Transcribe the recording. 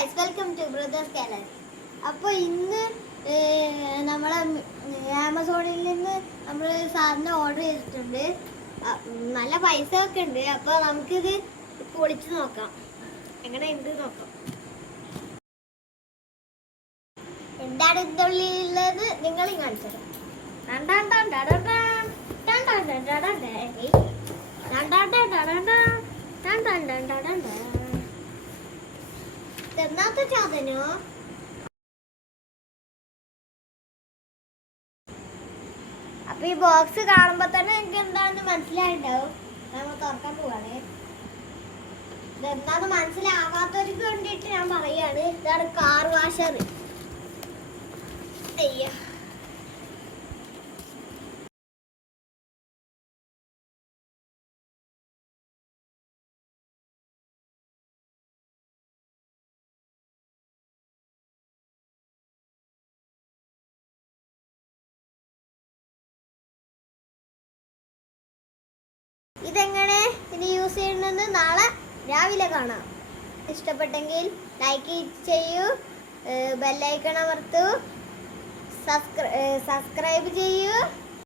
Guys welcome to brothers gallery അപ്പോൾ ഇന്ന് നമ്മളെ ആമസോണിൽ നിന്ന് നമ്മൾ സാധനം ഓർഡർ ചെയ്തിട്ടുണ്ട് നല്ല പൈസ ഒക്കെ ഉണ്ട് അപ്പോൾ നമുക്കിത് പൊളിച്ച് നോക്കാം എങ്ങനെ ഉണ്ട് നോക്കാം എന്താണ് ഇതിന്റെ ഉള്ളിലുള്ളത് നിങ്ങളും കാണിച്ചത് തെന്നാത്ത ചാതനോ അപ്പൊ ഈ ബോക്സ് കാണുമ്പോ തന്നെ എനിക്ക് എന്താണെന്ന് മനസ്സിലായിണ്ടാവും. നമ്മൾ തുറക്കാൻ പോവാണ്. ഇതെന്താന്ന് മനസ്സിലാവാത്തവർക്ക് വേണ്ടിയിട്ട് ഞാൻ പറയാണ്. ഇതാണ് കാർ വാഷർ അയ്യോ. ഇതെങ്ങനെ ഇനി യൂസ് ചെയ്യണമെന്ന് നാളെ രാവിലെ കാണാം. ഇഷ്ടപ്പെട്ടെങ്കിൽ ലൈക്ക് ചെയ്യൂ ബെല്ലൈക്കൺ അമർത്തു സബ്സ്ക്രൈബ് ചെയ്യൂ.